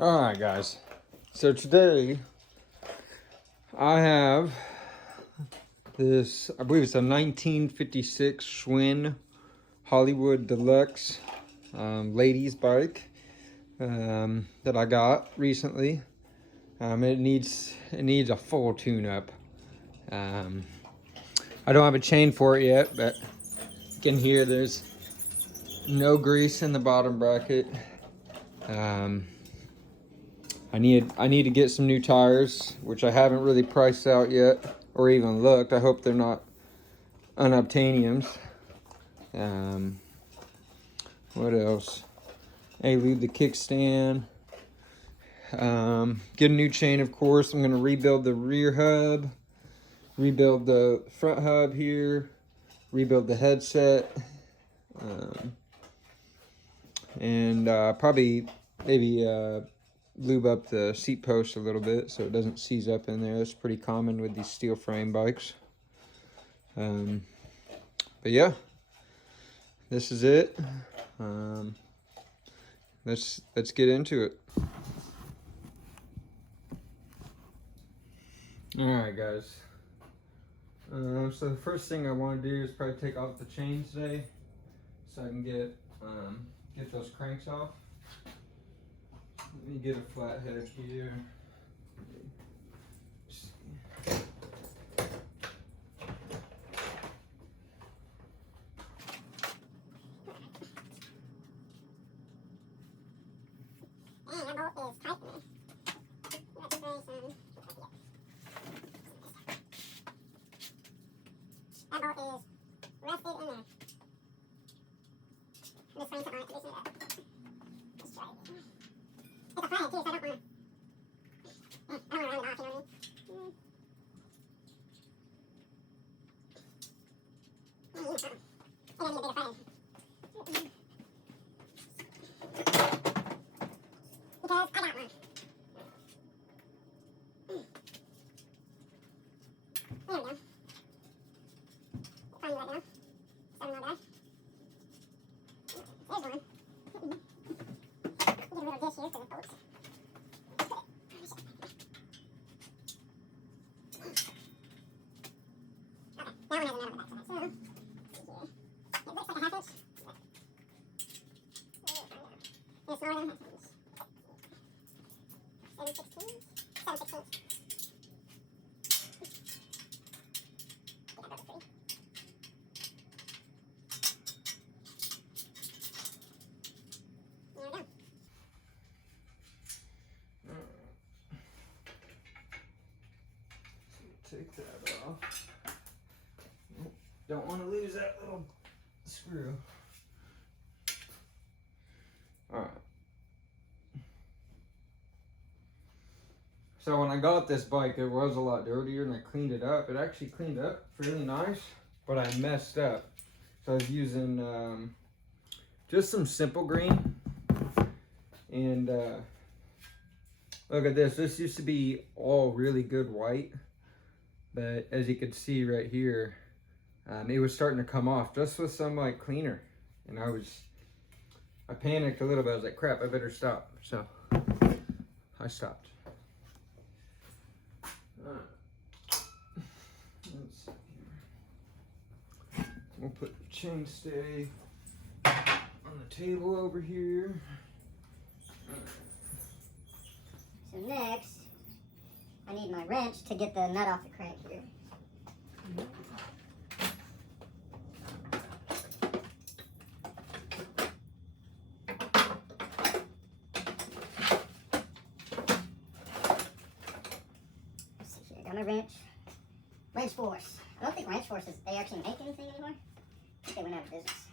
All right, guys. So today I have this, I believe it's a 1956 Schwinn Hollywood Deluxe ladies bike that I got recently. It needs a full tune-up. I don't have a chain for it yet, but you can hear there's no grease in the bottom bracket. I need to get some new tires, which I haven't really priced out yet or even looked. I hope they're not unobtainiums. What else? A-lube the kickstand. Get a new chain, of course. I'm gonna rebuild the rear hub, rebuild the front hub here, rebuild the headset, and probably maybe lube up the seat post a little bit so it doesn't seize up in there. That's pretty common with these steel frame bikes. But yeah, this is it. Let's get into it. All right, guys. So the first thing I want to do is probably take off the chain today, so I can get those cranks off. Let me get a flat head here. That bolt is rusted in there. I'm just putting something on it to loosen it up. Let's try it. It's a flathead too, so I don't want to round it off, you know what I mean? I need a bigger flathead. Because I got one. There we go. Find right now. Seven on that. There's one. Get a little dish here for the bolts. Okay, that one has another one back to that. So, let's see here. It looks like a half inch. And it's smaller than a half inch. 7/16. 7/16. Yeah, that's pretty. There we go. Take that off. Don't want to lose that little screw. All right. So when I got this bike, it was a lot dirtier, and I cleaned it up. It actually cleaned up really nice, but I messed up. So I was using just some Simple Green, and look at this. This used to be all really good white, but as you can see right here, it was starting to come off just with some like cleaner, and I panicked a little bit. I was like, crap, I better stop. So I stopped. Let's see here. We'll put the chainstay on the table over here. So next, I need my wrench to get the nut off the crank here. Let's see here, got my wrench. Wrench Force. I don't think Wrench Force they actually make anything anymore. I think they went out of business.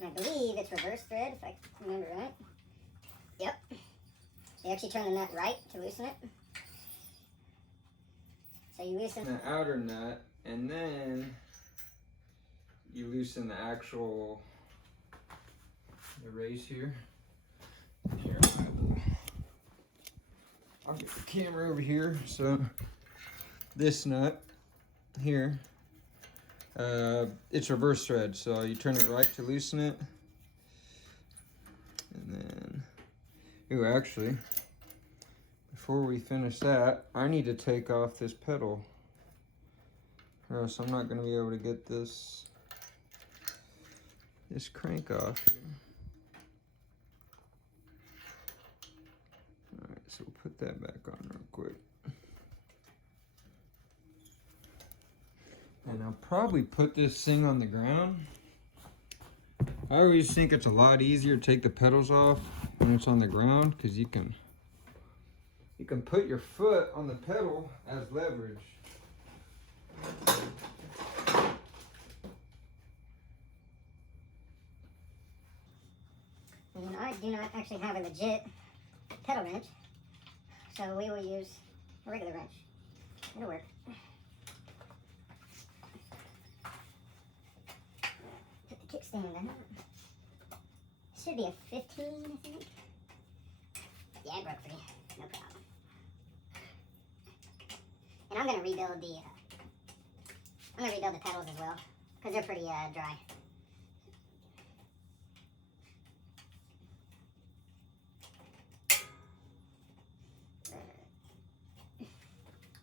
And I believe it's reverse thread, if I remember right. Yep. So you actually turn the nut right to loosen it. So you loosen the outer nut, and then you loosen the actual race here. Here, I'll get the camera over here. So this nut here It's reverse thread, so you turn it right to loosen it. And then, ooh, actually, before we finish that, I need to take off this pedal, or else I'm not going to be able to get this crank off. Alright, so we'll put that back on real quick. And I'll probably put this thing on the ground. I always think it's a lot easier to take the pedals off when it's on the ground, because you can put your foot on the pedal as leverage. And I do not actually have a legit pedal wrench, so we will use a regular wrench. It'll work. Put the kickstand down. Should be a 15, I think. Yeah, it broke free. No problem. And I'm gonna rebuild the pedals as well, because they're pretty dry.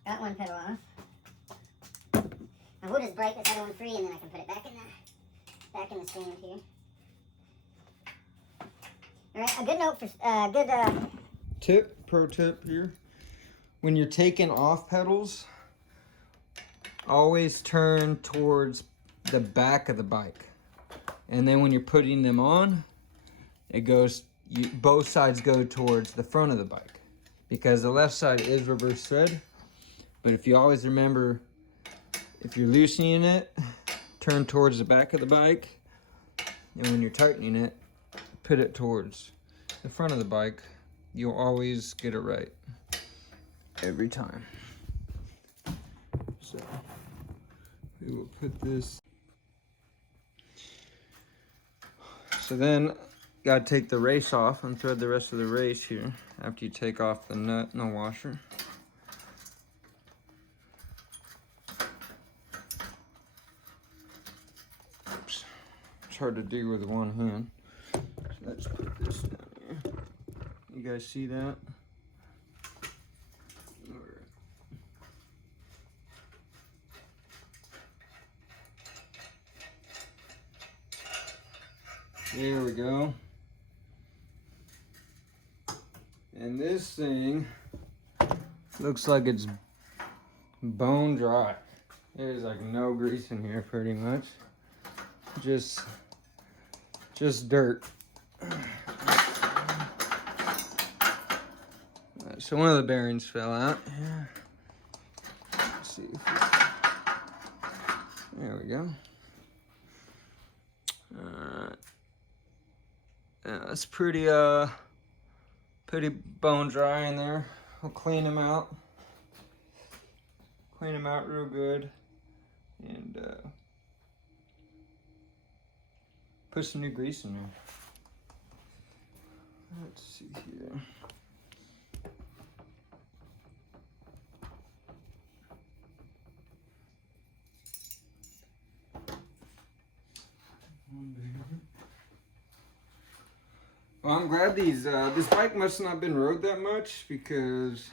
Got one pedal off. I will just break this other one free, and then I can put it back in the stand here. All right, a good note for Pro tip here: when you're taking off pedals, always turn towards the back of the bike, and then when you're putting them on, it goes. Both sides go towards the front of the bike, because the left side is reverse thread. But if you always remember, if you're loosening it, turn towards the back of the bike, and when you're tightening it, put it towards the front of the bike. You'll always get it right every time. So we will put this. So then, gotta take the race off and thread the rest of the race here after you take off the nut and the washer. Oops. It's hard to do with one hand. So let's put this down here. You guys see that? There we go. And this thing looks like it's bone dry. There's like no grease in here pretty much. Just dirt. So one of the bearings fell out. Let's see if there we go. Yeah, it's pretty bone dry in there. We'll clean them out. Clean them out real good, and put some new grease in there. Let's see here. Well, I'm glad this bike must not have been rode that much, because,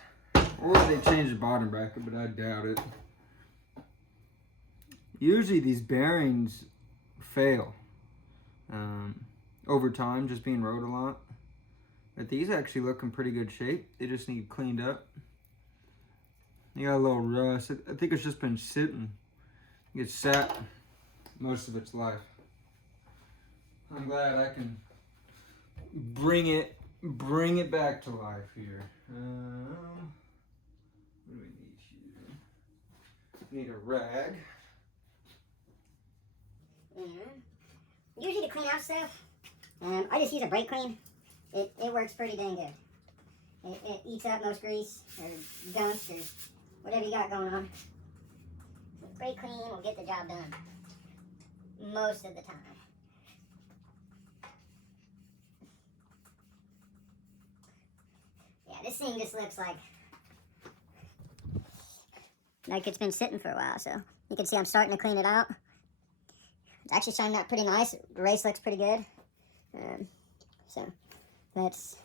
or they changed the bottom bracket, but I doubt it. Usually these bearings fail over time, just being rode a lot. But these actually look in pretty good shape. They just need cleaned up. They got a little rust. I think it's just been sitting. It's sat most of its life. I'm glad I can bring it back to life here. What do we need here? Need a rag. Usually to clean out stuff, I just use a brake clean. It works pretty dang good. It eats up most grease or gunk or whatever you got going on. So brake clean will get the job done most of the time. Yeah, this thing just looks like it's been sitting for a while, so you can see I'm starting to clean it out. it's actually shining up pretty nice. The race looks pretty good. So let's,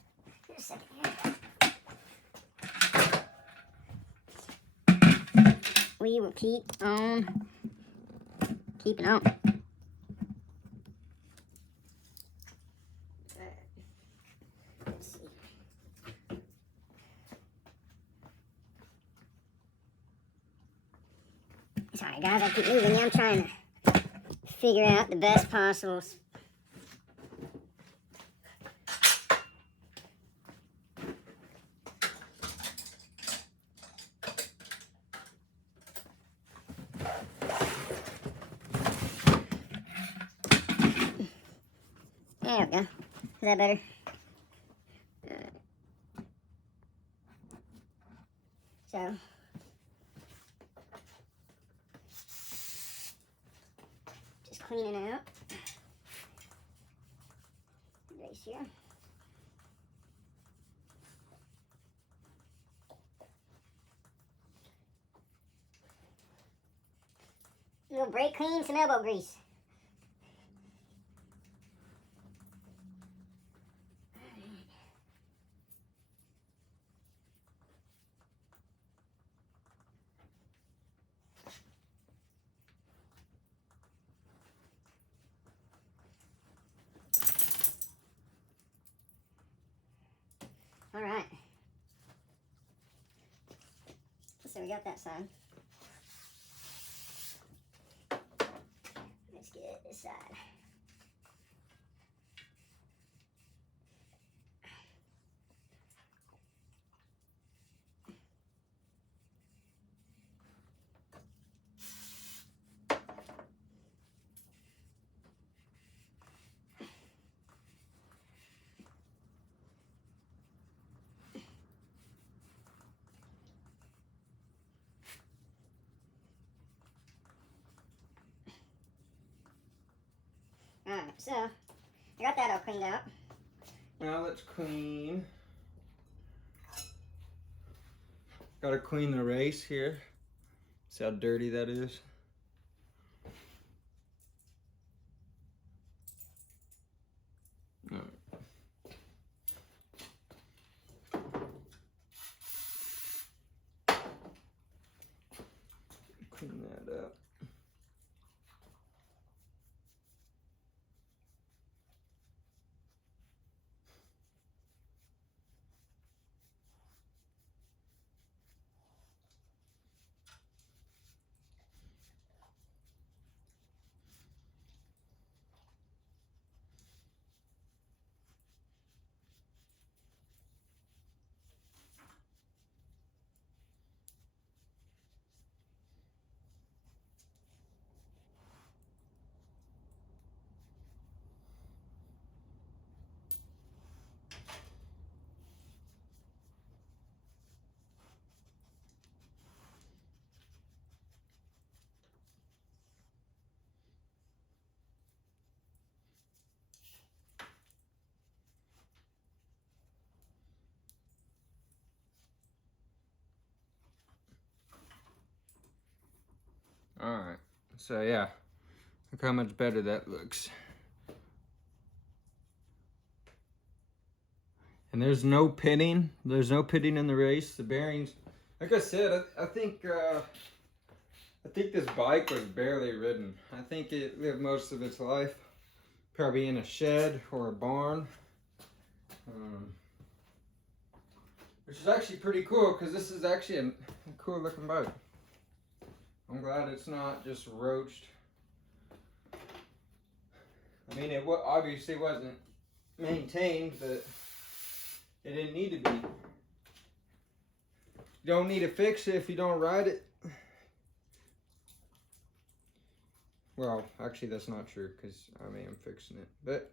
here's a second here. We will keep on keeping on. Let's see. Sorry guys, I keep moving. I'm trying to figure out the best possible. There we go. Is that better? So, just cleaning out. Race here. A little brake clean, some elbow grease. All right. So we got that side. Let's get this side. Alright, so I got that all cleaned out. Now let's clean. Gotta clean the race here. See how dirty that is? Alright. Clean that up. Alright, so yeah, look how much better that looks. And there's no pitting in the race. The bearings, like I said, I think this bike was barely ridden. I think it lived most of its life probably in a shed or a barn. Which is actually pretty cool because this is actually a cool looking bike. I'm glad it's not just roached. I mean, it obviously wasn't maintained, but it didn't need to be. You don't need to fix it if you don't ride it. Well, actually that's not true because I am fixing it, but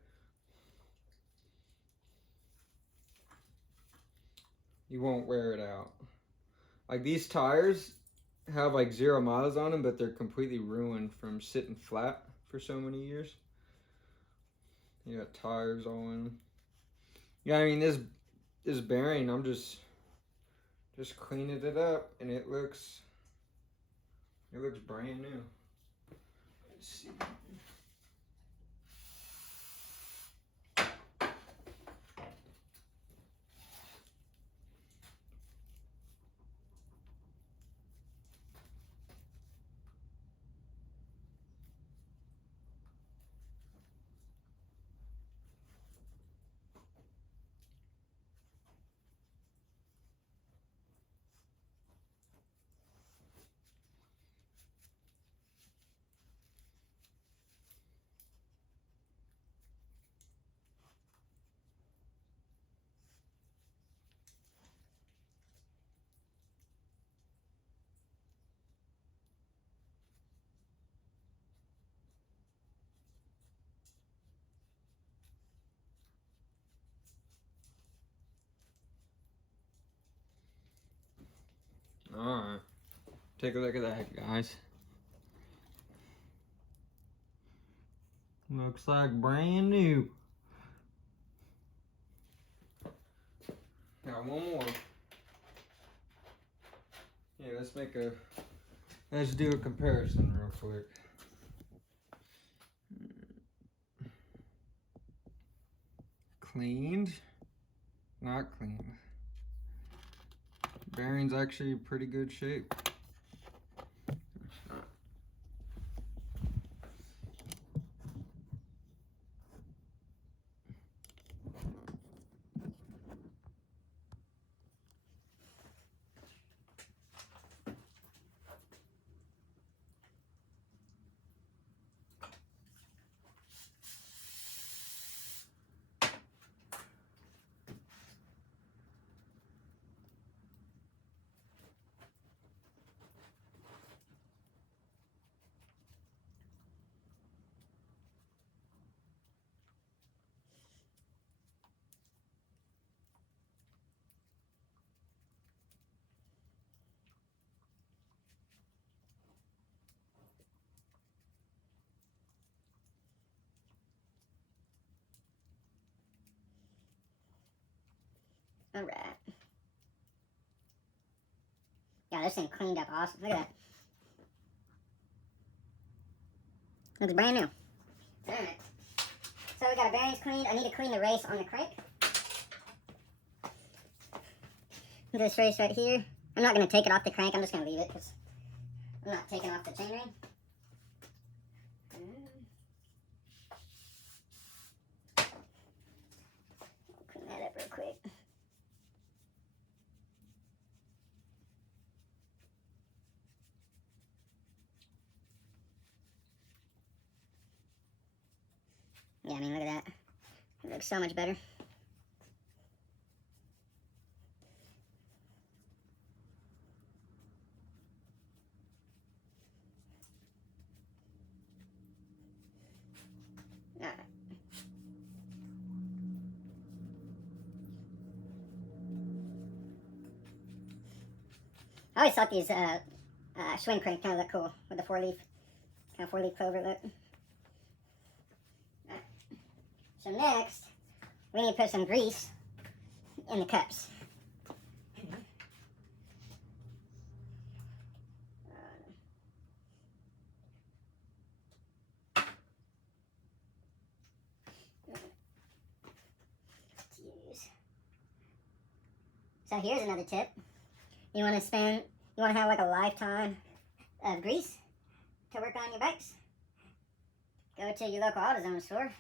you won't wear it out. Like these tires have like 0 miles on them, but they're completely ruined from sitting flat for so many years. You got tires all in them. Yeah, I mean this bearing, I'm just cleaning it up, and it looks brand new. Let's see. Alright. Take a look at that, guys. Looks like brand new. Got one more. Yeah, let's do a comparison real quick. Cleaned, not cleaned. Bearing's actually pretty good shape. All right. Yeah, this thing cleaned up awesome. Look at that. Looks brand new. Alright. So we got our bearings cleaned. I need to clean the race on the crank. This race right here. I'm not going to take it off the crank. I'm just going to leave it because I'm not taking off the chainring. Clean that up real quick. Yeah, I mean, look at that. It looks so much better. Alright. I always thought these Schwinn cranks kind of look cool with the kind of four-leaf clover look. Alright. So next, we need to put some grease in the cups. So here's another tip. You want to have like a lifetime of grease to work on your bikes? Go to your local AutoZone store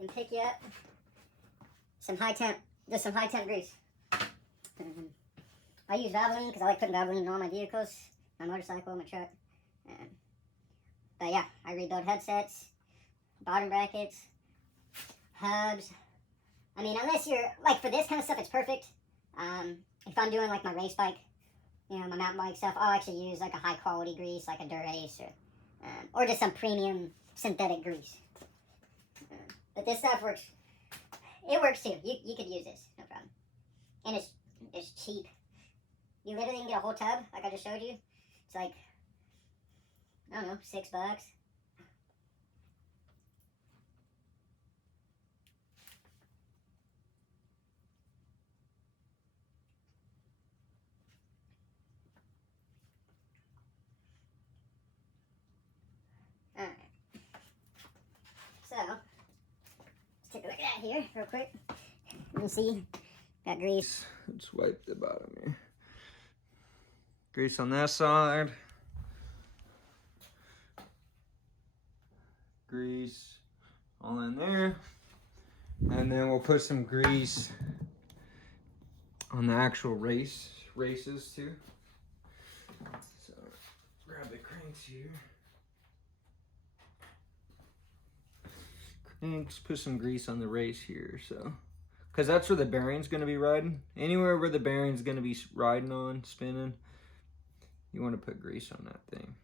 and pick you up some high temp grease. I use Valvoline because I like putting Valvoline in all my vehicles, my motorcycle, my truck. But yeah, I rebuild headsets, bottom brackets, hubs. I mean, unless you're, like for this kind of stuff, it's perfect. If I'm doing like my race bike, you know, my mountain bike stuff, I'll actually use like a high quality grease, like a Durace or just some premium synthetic grease. But this stuff works. It works too. You could use this, no problem. And it's cheap. You literally can get a whole tub, like I just showed you. It's like, I don't know, $6. Alright. So, let's take a look at that here real quick. You can see, got grease. Let's wipe the bottom here. Grease on that side. Grease all in there. And then we'll put some grease on the actual races too. So grab the cranks here. Cranks, put some grease on the race here, so. Because that's where the bearing's going to be riding. Anywhere where the bearing's going to be riding on, spinning, you want to put grease on that thing.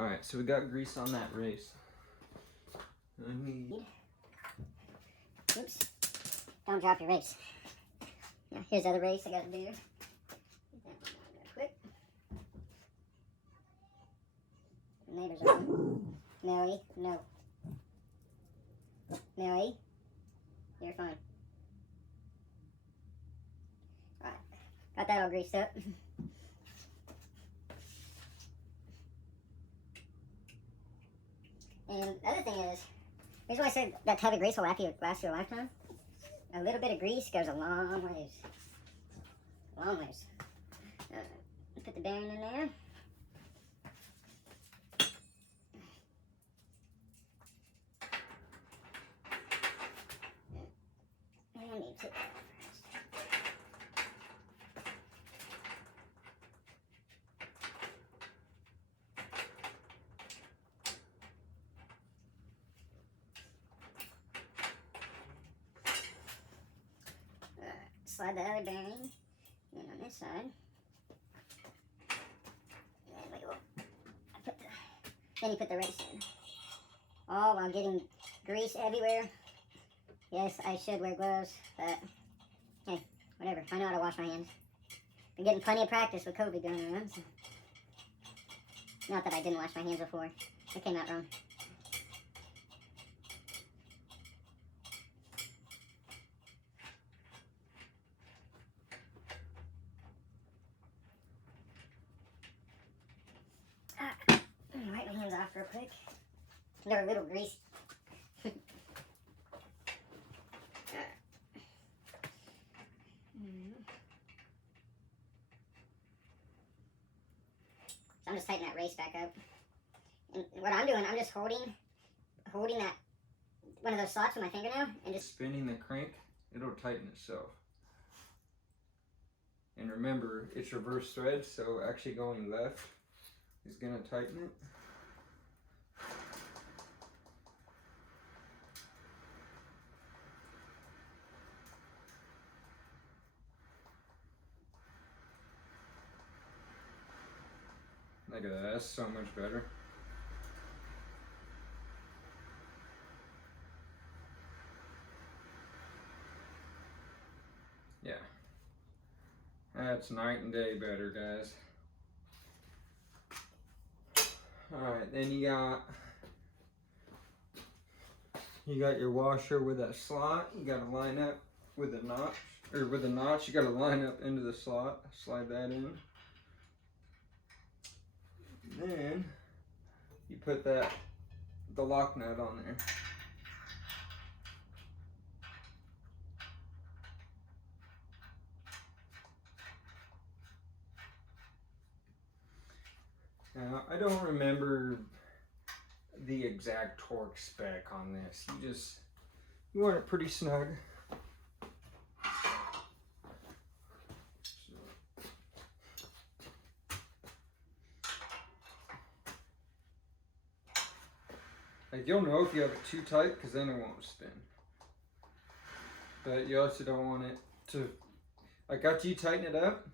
Alright, so we got grease on that race. I need... Oops. Don't drop your race. Now, here's the other race I gotta do. Get that one down real quick. The neighbors are on. Millie, no. Millie, you're fine. Alright, got that all greased up. And the other thing is, here's why I said that type of grease will last you a lifetime. A little bit of grease goes a long ways. Long ways. Put the bearing in there. And you take that first. Slide the other bearing in on this side. And we will then you put the race in. All while getting grease everywhere. Yes, I should wear gloves, but hey, whatever. I know how to wash my hands. Been getting plenty of practice with COVID going around. So. Not that I didn't wash my hands before. I came out wrong. Wipe my hands off real quick. They're a little greasy. I'm just tightening that race back up. And what I'm doing, I'm just holding that one of those slots with my fingernail and just spinning the crank, it'll tighten itself. And remember, it's reverse thread, so actually going left is gonna tighten it. Look at that, that's so much better. Yeah. That's night and day better, guys. Alright, then you got your washer with that slot. You gotta line up with a notch, or with a notch, you gotta line up into the slot, slide that in. Then you put the lock nut on there. Now, I don't remember the exact torque spec on this. You want it pretty snug. Like, you'll know if you have it too tight, because then it won't spin. But you also don't want it to, like, after you tighten it up,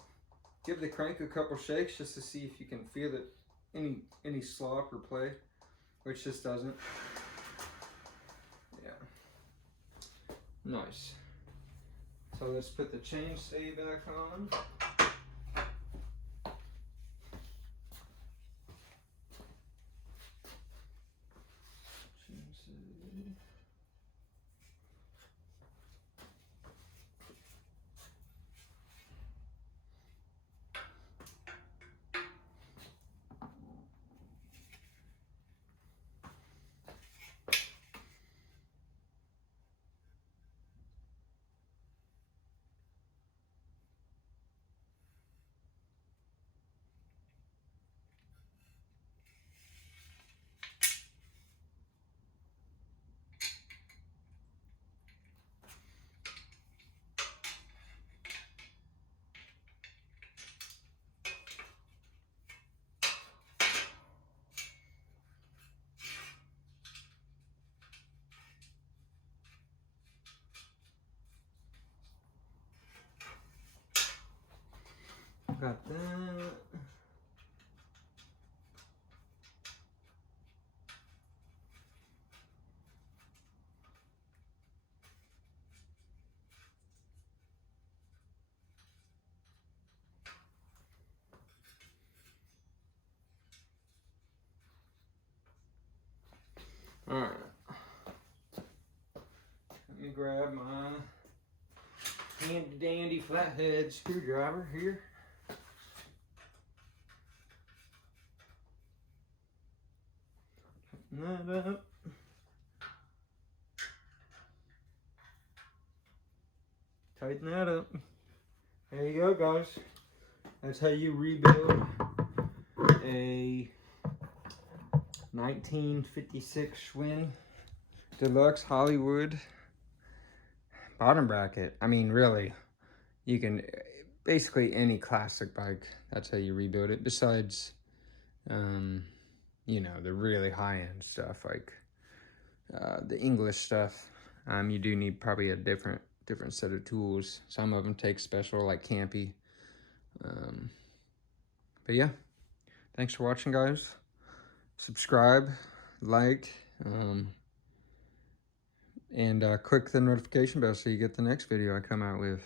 give the crank a couple shakes just to see if you can feel that any slop or play, which this doesn't. Yeah. Nice. So let's put the chainstay back on. Got that. Alright. Let me grab my handy dandy flathead screwdriver here. Tighten that up. Tighten that up. There you go, guys. That's how you rebuild a 1956 Schwinn Deluxe Hollywood bottom bracket. I mean, really, you can basically any classic bike. That's how you rebuild it. Besides, you know, the really high-end stuff like the English stuff. You do need probably a different set of tools. Some of them take special, like Campy. But yeah, thanks for watching, guys. Subscribe, like, and click the notification bell so you get the next video I come out with.